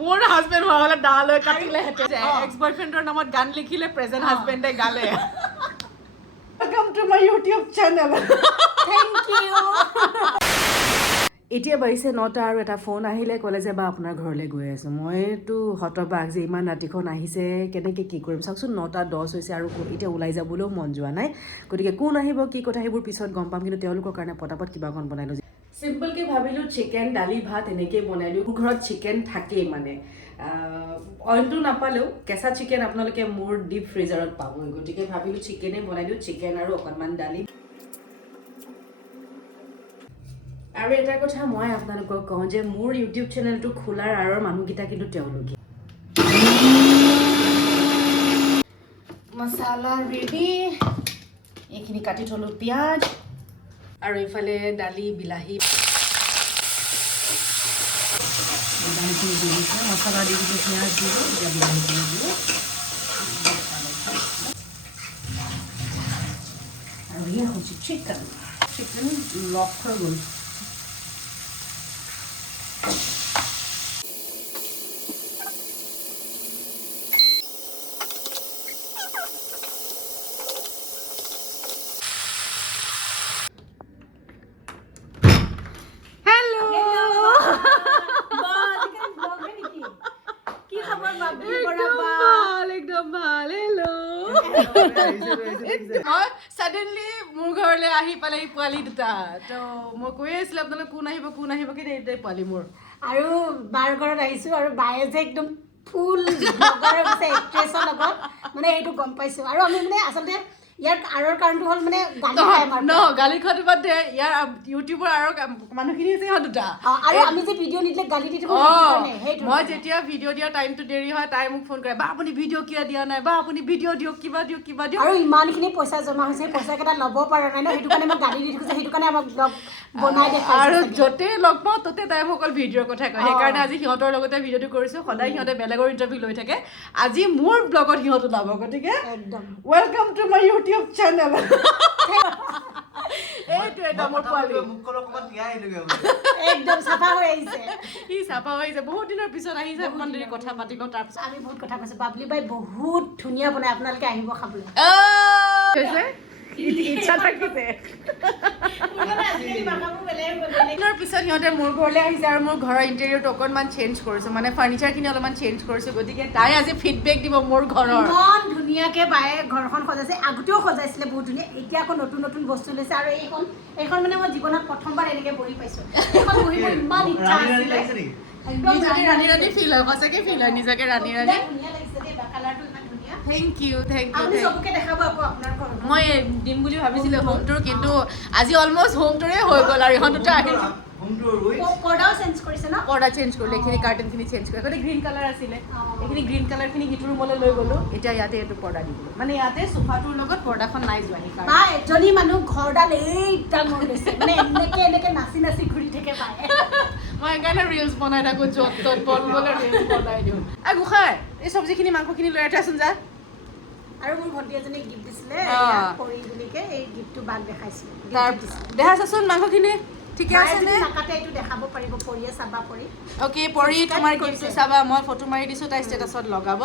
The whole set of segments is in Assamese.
মোৰ হাজবেণ্ড হোৱা হ'লে দা লৈ কাটিলে হেঁতেন এক্স বয়ফ্ৰেণ্ডৰ নামত গান লিখিলে প্ৰেজেণ্ট হাজবেণ্ডে গালে welcome to my YouTube channel thank you এতিয়া বাজিছে 9টা আৰু এটা ফোন আহিলে ক'লে যে বা আপোনাৰ ঘৰলৈ গৈ আছোঁ মইতো হতবাক যে ইমান ৰাতিখন আহিছে কেনেকৈ কি কৰিম চাওকচোন 9টা 10 হৈছে আৰু এতিয়া ওলাই যাবলৈও মন যোৱা নাই গতিকে কোন আহিব কি কথা সেইবোৰ পিছত গম পাম কিন্তু তেওঁলোকৰ কাৰণে পটাপট কিবা অকণ বনাই লওঁ চিম্পলকৈ ভাবিলোঁ চিকেন দালি ভাত এনেকৈ বনাই দিওঁ ঘৰত চিকেন থাকেই মানে অইলটো নাপালেও কেঁচা চিকেন আপোনালোকে মোৰ ডিপ ফ্ৰিজাৰত পাবই গতিকে ভাবিলোঁ চিকেনেই বনাই দিওঁ চিকেন আৰু অকণমান দালি আৰু এটা কথা মই আপোনালোকক কওঁ যে মোৰ ইউটিউব চেনেলটো খোলাৰ আঁৰৰ মানুহকেইটা কিন্তু তেওঁলোকে মছলা ৰেডি এইখিনি কাটি থলোঁ পিঁয়াজ আৰু এইফালে দালি বিলাহী দালিখিনি দি দিছোঁ মছলা দি দিছোঁ পিঁয়াজ দিলোঁ এতিয়া বিলাহীখিনি দিলোঁ আৰু এয়া হৈছে চিকেন লক হৈ গ'ল Suddenly, মোৰ ঘৰলৈ আহি পালে পোৱালি দুটা তো মই কৈ আছিলোঁ আপোনালোক কোন আহিব কিন্তু এইটোৱে পোৱালি মোৰ আৰু বাৰ ঘৰত আহিছোঁ আৰু বায়ে যে একদম ফুল ব্লগাৰ হৈছে এক্ট্ৰেছৰ লগত মানে সেইটো গম পাইছোঁ আৰু আমি মানে আচলতে ইয়াৰ আঁৰৰ কাৰণটো হ'ল মানে গালি খাই আমাৰ গালি খোৱাটো বাদ দে ইয়াৰ ইউটিউবৰ আঁৰৰ মানুহখিনি হৈছে ইহঁত দুটা আৰু আমি যে ভিডিঅ' নিদিলে গালি দি থাকোঁ মই যেতিয়া ভিডিঅ' দিয়া টাইমটো দেৰি হয় তাই মোক ফোন কৰে বা আপুনি ভিডিঅ' কিয় দিয়া নাই বা আপুনি ভিডিঅ' দিয়ক কিবা দিয়ক আৰু ইমানখিনি পইচা জমা হৈছে পইচাকেইটা ল'ব পৰা নাই ন সেইটো কাৰণে মই গালি দি থাকোঁ যে সেইটো কাৰণে আমাক ব্লগ বনাই দেখাইছে আৰু য'তেই লগ পাওঁ ততে তাই মোক অকল ভিডিঅ'ৰ কথা কয় সেইকাৰণে আজি সিহঁতৰ লগতে ভিডিঅ'টো কৰিছোঁ সদায় সিহঁতে বেলেগৰ ইণ্টাৰভিউ লৈ থাকে আজি মোৰ ব্লগত সিহঁত ওলাব গতিকে একদম welcome to my YouTube channel এইটোৱে মোৰ পোৱালি একদম চাফা হৈ আহিছে সি চাফা হৈ আহিছে বহুত দিনৰ পিছত আহিছে অকণমান দেৰি কথা পাতিলোঁ তাৰপিছত আমি বহুত কথা কৈছোঁ বাবলি বাই বহুত ধুনীয়া বনাই আপোনালোকে আহিব খাবলৈ ইচ্ছা থাকিছে পিছত সিহঁতে মোৰ ঘৰলৈ আহিছে আৰু মোৰ ঘৰৰ ইণ্টেৰিয়ৰটো অকণমান চেঞ্জ কৰিছোঁ মানে ফাৰ্নিচাৰখিনি অলপমান চেঞ্জ কৰিছোঁ গতিকে তাই আজি ফিডবেক দিব মোৰ ঘৰৰ ইমান ধুনীয়াকৈ বায়ে ঘৰখন সজাইছে আগতেও সজাইছিলে বহুত ধুনীয়া এতিয়া আকৌ নতুন নতুন বস্তু লৈছে আৰু এইখন মানে মই জীৱনত প্ৰথমবাৰ এনেকৈ বহি পাইছোঁ এইখন বহিব ইমান ইচ্ছা আছিলে নিজকে ৰাণী ৰাণী ফিল হয় সঁচাকৈ ফিল হয় নিজকে ৰাণী ৰাণী ধুনীয়া লাগিছে দেই কালাৰটো ইমান ধুনীয়া থেংক ইউ আপুনি চবকে দেখাব আকৌ আপোনাৰ ঘৰত মই দিম বুলি ভাবিছিলোঁ হোম টুৰ কিন্তু আজি অলমষ্ট হোম টুৰে হৈ গ'ল আৰু ইহঁত দুটা আহিল পৰ্দাও চেঞ্জ কৰিছে ন পৰ্দা চেঞ্জ কৰিলোঁ এইখিনি কাৰ্টেনখিনি চেঞ্জ কৰিলোঁ আগতে গ্ৰীণ কালাৰ আছিলে এইখিনি গ্ৰীণ কালাৰখিনি সিটো ৰুমলৈ লৈ গ'লোঁ এতিয়া ইয়াতে এইটো পৰ্দা দি দিলোঁ মানে ইয়াতে চোফাটোৰ লগত পৰ্দাখন নাই যোৱা সেইকাৰণে বা এজনী মানুহ ঘৰডাল এই ডাঙৰ লৈছে মানে এনেকৈ নাচি নাচি ঘূৰি থাকে পায় মই সেইকাৰণে ৰিলচ বনাই থাকোঁ য'ত ত'ত বলবলৈ ৰিলচ বনাই দিওঁ গোসাঁই এই চব্জিখিনি মাংসখিনি লৈ আঠাচোন যা আৰু মোৰ ভণ্টি এজনীক গিফ্ট দিছিলে পৰি বুলিকে এই গিফ্টটো বাক দেখাইছিলোঁ দেখাচোন মাংসখিনি ঠিকে আছে নে নাকাতে এইটো দেখাব পাৰিব পৰিয়ে চাবা পৰি অ'কে পৰি তোমাৰ গিফ্টটো চাবা মই ফটো মাৰি দিছোঁ তাই ষ্টেটাছত লগাব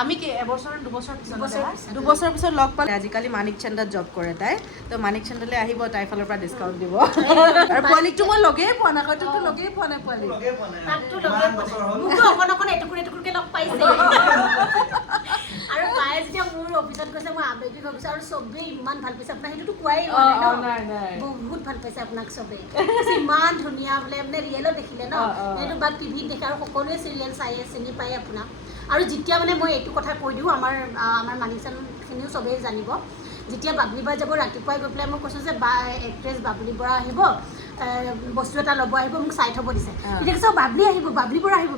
আমি কি এবছৰ দুবছৰ পিছত লগ পালে আজিকালি মানিক চান্দাত জব কৰে তাই তো মানিক চান্দালৈ আহিব তাইৰ ফালৰ পৰা ডিছকাউণ্ট দিব আৰু পোৱালিকটো মই লগেই পোৱা নাই হয়তো লগেই পোৱা নাই পোৱালি অকণ এটুকুৰকৈ লগ পাইছে আৰু বায়ে যেতিয়া মোৰ অফিচত গৈছে মই আবেগিক ভাবিছোঁ আৰু চবেই ইমান ভাল পাইছে আপোনাক সেইটোতো কোৱাই নাই বহুত ভাল পাইছে আপোনাক চবেই ইমান ধুনীয়া বোলে মানে ৰিয়েলত দেখিলে ন সেইটো বাট টিভিত দেখে আৰু সকলোৱে চিৰিয়েল চাই চিনি পায় আপোনাক আৰু যেতিয়া মানে মই এইটো কথা কৈ দিওঁ আমাৰ মানিক চানখিনিও চবেই জানিব যেতিয়া বাবলি বৰা যাব ৰাতিপুৱাই গৈ পেলাই মই কৈছোঁ যে বা এক্ট্ৰেছ বাবলি বৰা আহিব বস্তু এটা ল'ব আহিব মোক চাই থ'ব দিছে তেতিয়া কৈছে বাবলি বৰা আহিব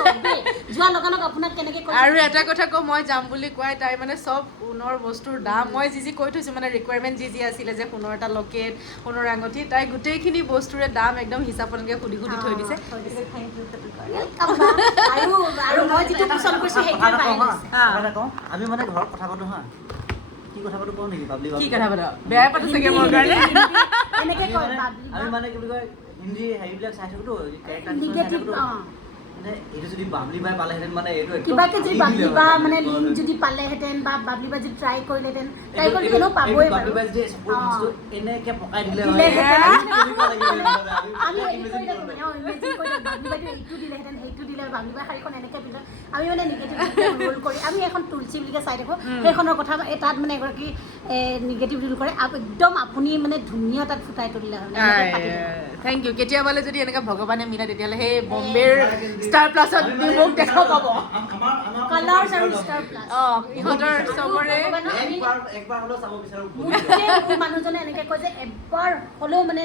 চবেই যোৱাৰ লগে লগে আপোনাক কেনেকৈ আৰু এটা কথা কওঁ মই যাম বুলি কোৱাই তাই মানে চব সোণৰ বস্তুৰ দাম মই যি কৈ থৈছোঁ মানে ৰিকুৱাৰমেণ্ট যি আছিলে যে সোণৰ এটা লকেট সোণৰ আঙুঠি তাই গোটেইখিনি বস্তুৰে দাম একদম হিচাপলৈকে সুধি থৈ দিছে আৰু মই যিটো পচন্দ কৰিছোঁ আমি মানে ঘৰত কথা পাতো হা কি কথা পাতো কওঁ নেকি বাবলি কি কথা পাতো বেয়া পাতো চাগে মোৰ কাৰণে এনেকৈ কয় আমি মানে কি বুলি কয় হিন্দী হেৰিবিলাক চাই থাকোঁতো কেৰেক্টাৰ মানে এইটো যদি বাবলি বাই পালেহেঁতেন মানে এইটো কিবাকে যদি বাবলি বা মানে লিংক যদি পালেহেঁতেন বা বাবলি বা যদি ট্ৰাই কৰিলেহেঁতেন ট্ৰাই কৰি এনেও পাবই বাবলি বাই যদি বস্তু এনেকে পকাই দিলে হয় আমি হেৰি কৰি থাকোঁ মানে ইমেজিন কৰি থাকোঁ বাবলি বাইদেউ এইটো দিলেহেঁতেন সেইটো দিলে বাবলি বাই শাড়ীখন এনেকৈ পিন্ধে আমি মানে নিগেটিভ ৰোল কৰি আমি এখন তুলসী বুলিকে চাই থাকোঁ সেইখনৰ কথা তাত মানে এগৰাকী নিগেটিভ ৰোল কৰে একদম আপুনি মানে ধুনীয়া তাত ফুটাই তুলিলে হয় থেংক ইউ কেতিয়াবালে যদি এনেকৈ ভগৱানে মিলা তেতিয়াহ'লে সেই বম্বেৰ ষ্টাৰ প্লাছত মোক দেখা পাব কালাৰ্ছ আৰু ষ্টাৰ প্লাছ ইহঁতৰ চবৰে একবাৰ হ'লেও চাব বিচাৰোঁ মোৰ মানুহজনে এনেকৈ কয় যে এবাৰ হ'লেও মানে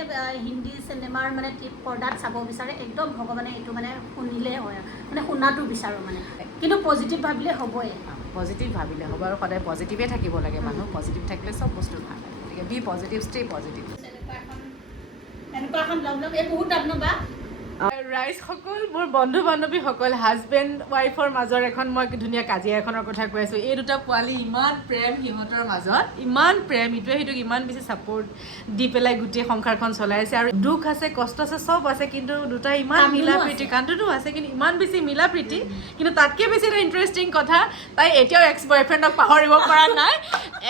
হিন্দী চিনেমাৰ মানে পৰ্দাত চাব বিচাৰে একদম ভগৱানে এইটো মানে শুনিলে হয় মানে শুনাটো বিচাৰোঁ মানে কিন্তু পজিটিভ ভাবিলে হ'বই পজিটিভ ভাবিলে হ'ব আৰু সদায় পজিটিভে থাকিব লাগে মানুহ পজিটিভ থাকিলে চব বস্তু ভাল লাগে গতিকে বি পজিটিভ ষ্টে পজিটিভ এনেকুৱা এখন ব্লগ এই বহুত দাম বা ৰাইজসকল মোৰ বন্ধু বান্ধৱীসকল হাজবেণ্ড ৱাইফৰ মাজৰ এখন মই ধুনীয়া কাজিয়া এখনৰ কথা কৈ আছোঁ এই দুটা পোৱালি ইমান প্ৰেম সিহঁতৰ মাজত ইমান প্ৰেম ইটোৱে সিটোক ইমান বেছি ছাপৰ্ট দি পেলাই গোটেই সংসাৰখন চলাই আছে আৰু দুখ আছে কষ্ট আছে চব আছে কিন্তু দুটা ইমান মিলা প্ৰীতি কান্দোতো আছে কিন্তু ইমান বেছি মিলা প্ৰীতি কিন্তু তাতকৈ বেছি এটা ইণ্টাৰেষ্টিং কথা তাই এতিয়াও এক্স বয়ফ্ৰেণ্ডক পাহৰিব পৰা নাই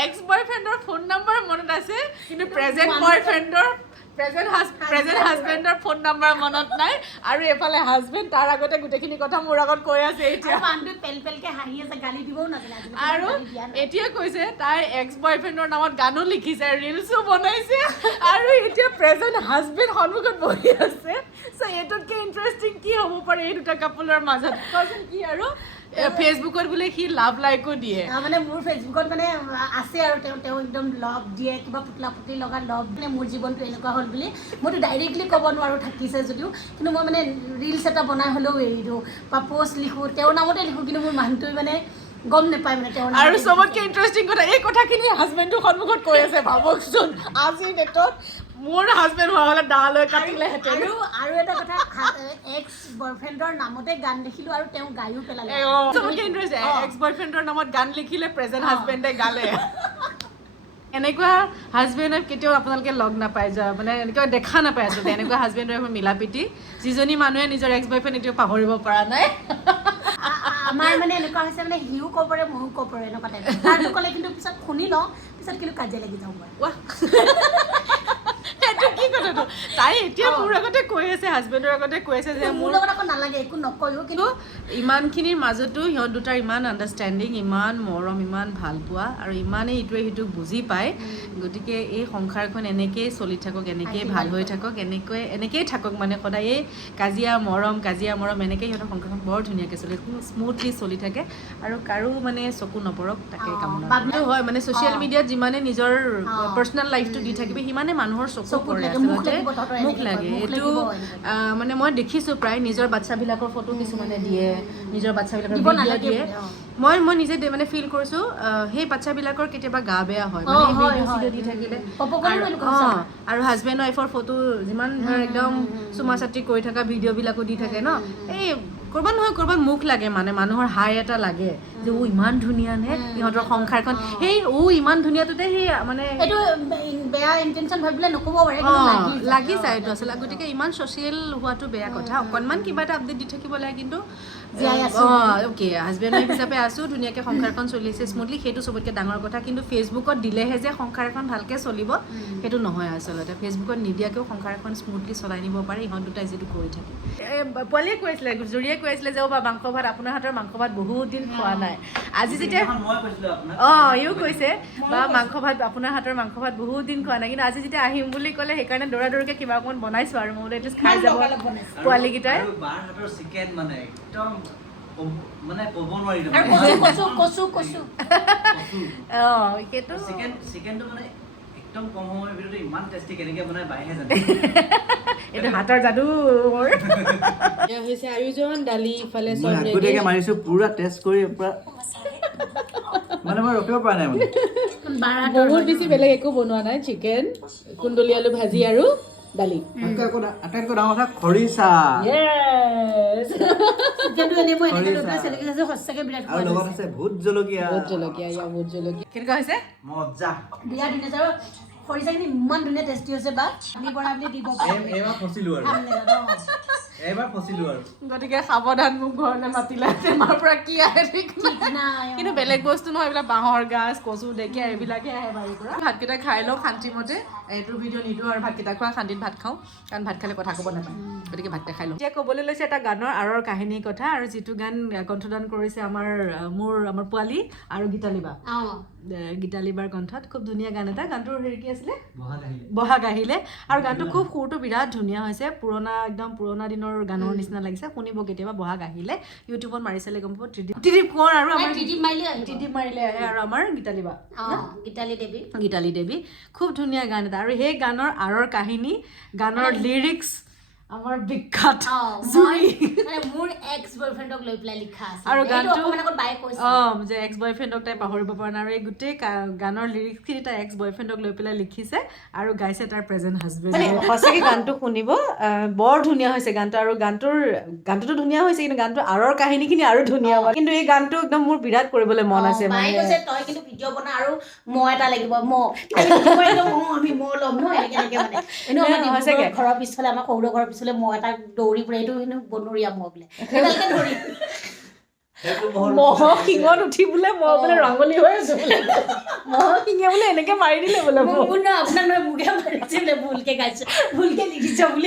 এক্স বয়ফ্ৰেণ্ডৰ ফোন নম্বৰ মনত আছে কিন্তু প্ৰেজেণ্ট বয়ফ্ৰেণ্ডৰ প্ৰেজেণ্ট হাজবেণ্ডৰ ফোন নাম্বাৰ মনত নাই আৰু এফালে হাজবেণ্ড তাৰ আগতে গোটেইখিনি কথা মোৰ আগত কৈ আছে এতিয়া আৰু এতিয়া কৈছে তাই এক্স বয়ফ্ৰেণ্ডৰ নামত গানো লিখিছে ৰিলছো বনাইছে আৰু এতিয়া প্ৰেজেণ্ট হাজবেণ্ড সন্মুখত বহি আছে চ' এইটোতকৈ ইণ্টাৰেষ্টিং কি হ'ব পাৰে এই দুটা কাপোলৰ মাজত কোৱাচোন কি আৰু ফেচবুকত বোলে সি লাভ লাইকো দিয়ে মানে মোৰ ফেচবুকত মানে আছে আৰু তেওঁ একদম লভ দিয়ে কিবা পুতলা পুতলি লগা লভ মানে মোৰ জীৱনটো এনেকুৱা হ'ল বুলি মইতো ডাইৰেক্টলি ক'ব নোৱাৰোঁ থাকিছে যদিও কিন্তু মই মানে ৰিলছ এটা বনাই হ'লেও এৰি দিওঁ বা পষ্ট লিখোঁ তেওঁৰ নামতে লিখোঁ কিন্তু মোৰ মানুহটোৱে মানে গম নাপায় মানে তেওঁৰ আৰু চবতকৈ ইণ্টাৰেষ্টিং কথা এই কথাখিনি হাজবেণ্ডটোৰ সন্মুখত কৈ আছে ভাবকচোন আজিৰ ডেটত মোৰ হাজবেণ্ড হোৱা হ'লে দা লৈ কাটিলেহেঁতেন আৰু এটা কথা এক্স বয়ফ্ৰেণ্ডৰ নামতে গান লিখিলোঁ আৰু তেওঁ গায়ো পেলালে চবতকৈ ইণ্টাৰেষ্টিং এক্স বয়ফ্ৰেণ্ডৰ নামত গান লিখিলে প্ৰেজেণ্ট হাজবেণ্ডে গালে এনেকুৱা হাজবেণ্ড ৱাইফ কেতিয়াও আপোনালোকে লগ নাপায় যোৱা মানে এনেকুৱা দেখা নাপায় আচলতে এনেকুৱা হাজবেণ্ড ৱাইফৰ মিলা প্ৰীতি যিজনী মানুহে নিজৰ এক্স বয়ফ্ৰেণ্ড এতিয়াও পাহৰিব পৰা নাই আমাৰ মানে এনেকুৱা হৈছে মানে সিও ক'ব পাৰে ময়ো ক'ব পাৰে এনেকুৱা টাইপ তাৰটো ক'লে কিন্তু পিছত শুনি লওঁ পিছত কিন্তু কাজিয়া লাগি যাওঁ মই কি কথাটো তাই এতিয়া মোৰ আগতে কৈ আছে হাজবেণ্ডৰ আগতে কৈ আছে যে মোৰ লগত আকৌ নালাগে একো নকয়ো কিন্তু ইমানখিনিৰ মাজতো সিহঁত দুটাৰ ইমান আণ্ডাৰষ্টেণ্ডিং ইমান মৰম ইমান ভাল পোৱা আৰু ইমানেই ইটোৱে সিটোক বুজি পায় গতিকে এই সংসাৰখন এনেকৈয়ে চলি থাকক এনেকৈয়ে ভাল হৈ থাকক এনেকৈয়ে থাকক মানে সদায় এই কাজিয়া মৰম এনেকৈ সিহঁতৰ সংসাৰখন বৰ ধুনীয়াকৈ চলি স্মুথলি চলি থাকে আৰু কাৰো মানে চকু নপৰক তাকে কামনা হয় মানে ছ'চিয়েল মিডিয়াত যিমানে নিজৰ পাৰ্চনেল লাইফটো দি থাকিবি সিমানে মানুহৰ চকু পৰে আচলতে মোক লাগে এইটো মানে মই দেখিছোঁ প্ৰায় নিজৰ বাচ্ছাবিলাকৰ ফটো কিছুমানে দিয়ে নিজৰ বাচ্ছাবিলাকৰ ভিডিঅ' দিয়ে মই নিজে মানে ফিল কৰিছোঁ সেই বাচ্ছাবিলাকৰ কেতিয়াবা গা বেয়া হয় মানে ভিডিঅ' দি থাকিলে আৰু হাজবেণ্ড ৱাইফৰ ফটো যিমান ধৰ একদম চুমা চাটি কৰি থকা ভিডিঅ'বিলাকো দি থাকে ন এই ক'ৰবাত নহয় ক'ৰবাত মুখ লাগে মানে মানুহৰ হাই এটা লাগে যে ইমান ধুনীয়া নে ইহঁতৰ সংসাৰখন সেই ইমান ধুনীয়াটোতে সেই মানে এইটো বেয়া ইণ্টেনশ্যন ভাবিলে নক'ব পাৰে লাগি যায় এইটো আচলতে গতিকে ইমান ছ'চিয়েল হোৱাটো বেয়া কথা অকণমান কিবা এটা আপডেট দি থাকিব লাগে কিন্তু অ'কে হাজবেণ্ড ৱাইফ হিচাপে আছোঁ ধুনীয়াকৈ সংসাৰখন চলিছে স্মুথলি সেইটো চবতকৈ ডাঙৰ কথা কিন্তু ফেচবুকত দিলেহে যে সংসাৰ এখন ভালকৈ চলিব সেইটো নহয় আচলতে ফেচবুকত নিদিয়াকৈও সংসাৰ এখন স্মুথলি চলাই নিব পাৰে ইহঁত দুটাই যিটো কৰি থাকে পোৱালীয়ে কৈ আছিলে জুৰিয়ে কৈ আছিলে যে বা মাংস ভাত আপোনাৰ হাতৰ মাংস ভাত বহুত দিন খোৱা নাই আজি যেতিয়া ইও কৈছে বা মাংস ভাত আপোনাৰ হাতৰ মাংস ভাত বহুত দিন খোৱা নাই কিন্তু আজি যেতিয়া আহিম বুলি ক'লে সেইকাৰণে দৌৰা দৌৰিকৈ কিবা অকণমান বনাইছোঁ আৰু মই বোলে এটলিষ্ট খাই যাব পোৱালীকেইটাই মানে ক'ব নোৱাৰি সেইটো চিকেনটো মানে একদম কম সময়ৰ ভিতৰতে ইমান টেষ্টি কেনেকৈ বনাই বাইহে জানে এইটো হাতৰ যাদু হৈছে আয়োজন দালি ইফালে চব আগতীয়াকৈ মাৰিছোঁ পুৰা টেষ্ট কৰি পুৰা মানে মই ৰখিব পৰা নাই মানে বহুত বেছি বেলেগ একো বনোৱা নাই চিকেন কুন্দলি আলু ভাজি আৰু দালি আটাইতকৈ ডাঙৰ কথা খৰিচা আৰু লগত আছে ভোট জলকীয়া কেনেকুৱা হৈছে মজা বিৰাট ধুনীয়া আৰু খৰিচাখিনি ইমান ধুনীয়া টেষ্টি হৈছে বা আপুনি বনাই দিব পাৰে এবাৰ ফচিলো আৰু গতিকে সাৱধান মোক ঘৰলৈ মাতিলে আমাৰ পৰা কি আহে ঠিক নাই কিন্তু বেলেগ বস্তু নহয় এইবিলাক বাঁহৰ গাজ কচু ঢেকীয়া এইবিলাকে আহে বাৰীৰ পৰা ভাতকেইটা খাই লওঁ শান্তিমতে এইটো ভিডিঅ' নিদিওঁ আৰু ভাতকেইটা খোৱা শান্তিত ভাত খাওঁ কাৰণ ভাত খালে কথা ক'ব নাপায় গতিকে ভাতকেইটা খাই লওঁ এতিয়া ক'বলৈ লৈছে এটা গানৰ আঁৰৰ কাহিনীৰ কথা আৰু যিটো গান কণ্ঠদান কৰিছে আমাৰ পোৱালি আৰু গীতালি বা গীতালি বাৰ কণ্ঠত খুব ধুনীয়া গান এটা গানটোৰ হেৰি কি আছিলে বহাগ আহিলে আৰু গানটো খুব সুৰটো বিৰাট ধুনীয়া হৈছে পুৰণা একদম পুৰণা দিনৰ গানৰ নিচিনা লাগিছে শুনিব কেতিয়াবা বহাগ আহিলে ইউটিউবত মাৰি চালে গম পাব ত্ৰিদীপ কোঁৱৰ আৰু আমাৰ ত্ৰিদীপ মাৰিলে আহে আৰু আমাৰ গীতালি বা গীতালি দেৱী খুব ধুনীয়া গান এটা আৰু সেই গানৰ আঁৰৰ কাহিনী গানৰ লিৰিক্স আমাৰ বিখ্যাত মোৰ এক্স বয়ফ্ৰেণ্ডক লৈ পেলাই লিখা আছে আৰু গানটো বায়ে কৈছে যে এক্স বয়ফ্ৰেণ্ডক তাই পাহৰিব পৰা নাই আৰু এই গোটেই গানৰ লিৰিক্সখিনি তাই এক্স বয়ফ্ৰেণ্ডক লৈ পেলাই লিখিছে আৰু গাইছে তাৰ প্ৰেজেণ্ট হাজবেণ্ড সঁচাকৈ গানটো শুনিব বৰ ধুনীয়া হৈছে গানটো আৰু গানটোতো ধুনীয়া হৈছে কিন্তু গানটোৰ আঁৰৰ কাহিনীখিনি আৰু ধুনীয়া হয় কিন্তু এই গানটো একদম মোৰ বিৰাট কৰিবলৈ মন আছে মায়ে কৈছে তই কিন্তু ভিডিঅ' বনা আৰু এটা লাগিব আমি ল'ম ন এনেকে ঘৰৰ পিছফালে আমাৰ সৰু ঘৰৰ পিছফালে এটা দৌৰি ফুৰে এইটো কিন্তু বনৰীয়া বোলে মহৰ শিঙত উঠি বোলে মই বোলে ৰঙলী হৈ আছো বোলে মহৰ শিঙে বোলে এনেকে মাৰি দিলে বোলে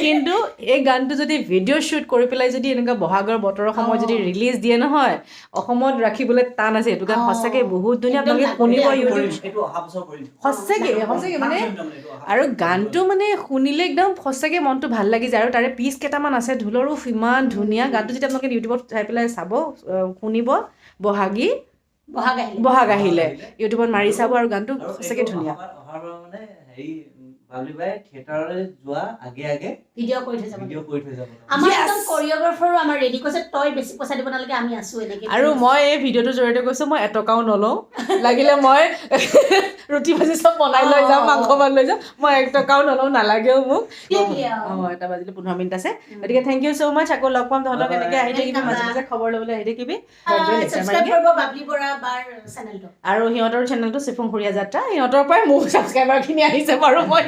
কিন্তু এই গানটো যদি ভিডিঅ' শ্বুট কৰি পেলাই যদি এনেকুৱা বহাগৰ বতৰৰ সময়ত যদি ৰিলিজ দিয়ে নহয় অসমত ৰাখিবলৈ টান আছে এইটো গান সঁচাকে বহুত ধুনীয়া আপোনালোকে শুনিব সঁচাকে মানে আৰু গানটো মানে শুনিলে একদম সঁচাকে মনটো ভাল লাগি যায় আৰু তাৰে পিচ কেইটামান আছে ঢোলৰো ইমান ধুনীয়া গানটো যেতিয়া আপোনালোকে ইউটিউবত চাই পেলাই চাব শুনিব বহাগ আহিলে ইউটিউবত মাৰি চাব আৰু গানটো সঁচাকে ধুনীয়া আৰু মই এই ভিডিঅ'টোৰ জৰিয়তে কৈছো মই এটকাও নলওঁ লাগিলে মই ৰুটি ভাজি চব বনাই লৈ যাম মাংস ভাত লৈ যাম মই 1 টকাও নলওঁ নালাগেও মোক 1 বাজিলে 15 মিনিট আছে গতিকে থেংক ইউ ছ' মাছ আকৌ লগ পাম তহঁতক এনেকৈ আহি থাকিবি মাজে মাজে খবৰ ল'বলৈ আহি থাকিবি আৰু সিহঁতৰ চেনেলটো চিফুং খুৰীয়া যাত্ৰা সিহঁতৰ পৰাই মোৰ ছাবস্ক্ৰাইবাৰখিনি আহিছে বাৰু মই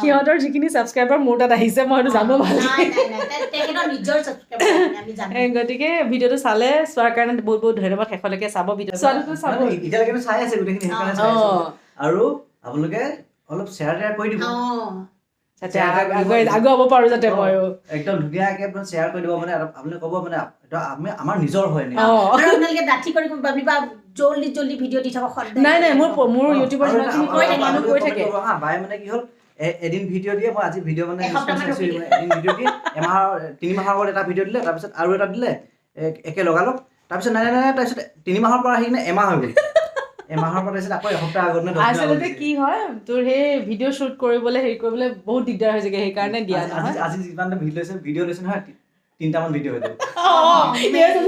সিহঁতৰ যিখিনি ছাবস্ক্ৰাইবাৰ মোৰ তাত আহিছে মই সেইটো জানো ভালকৈ গতিকে ভিডিঅ'টো চালে চোৱাৰ কাৰণে বহুত বহুত ধন্যবাদ শেষলৈকে চাব ভিডিঅ' চোৱাটো চাব এতিয়ালৈকে চাই আছে গোটেইখিনি সেইকাৰণে চাই আছে আৰু আপোনালোকে অলপ শ্বেয়াৰ কৰি দিব আগুৱাব পাৰো যাতে মই একদম ধুনীয়াকে শ্বেয়াৰ কৰি দিব মানে আপুনি ক'ব মানে আমাৰ নিজৰ হয় জল্দি ভিডিঅ' দি থাকক নাই মোৰ ইউটিউবৰ কৈ থাকে বাই মানে কি হ'ল এদিন ভিডিঅ' দিয়ে মই আজি ভিডিঅ' মানে এদিন ভিডিঅ' দিয়ে 3 মাহৰ আগত এটা ভিডিঅ' দিলে তাৰপিছত আৰু এটা দিলে একে লগালগ তাৰপিছত নাই তাৰপিছত 3 মাহৰ পৰা আহি কিনে এমাহ হৈ গ'ল এমাহৰ পৰা তাৰপিছত আকৌ এসপ্তাহ আগত আচলতে কি হয় তোৰ সেই ভিডিঅ' শ্বুট কৰিবলৈ হেৰি কৰিবলৈ বহুত দিগদাৰ হৈ যায়গে সেইকাৰণে দিয়া নহয় আজি যিমান ভিডিঅ' লৈছে নহয় 3টামান ভিডিঅ' হৈ যাব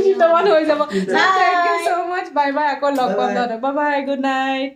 3টামান হৈ যাব thank you so' much bye bye আকৌ লগ পাম বাই বাই গুড নাইট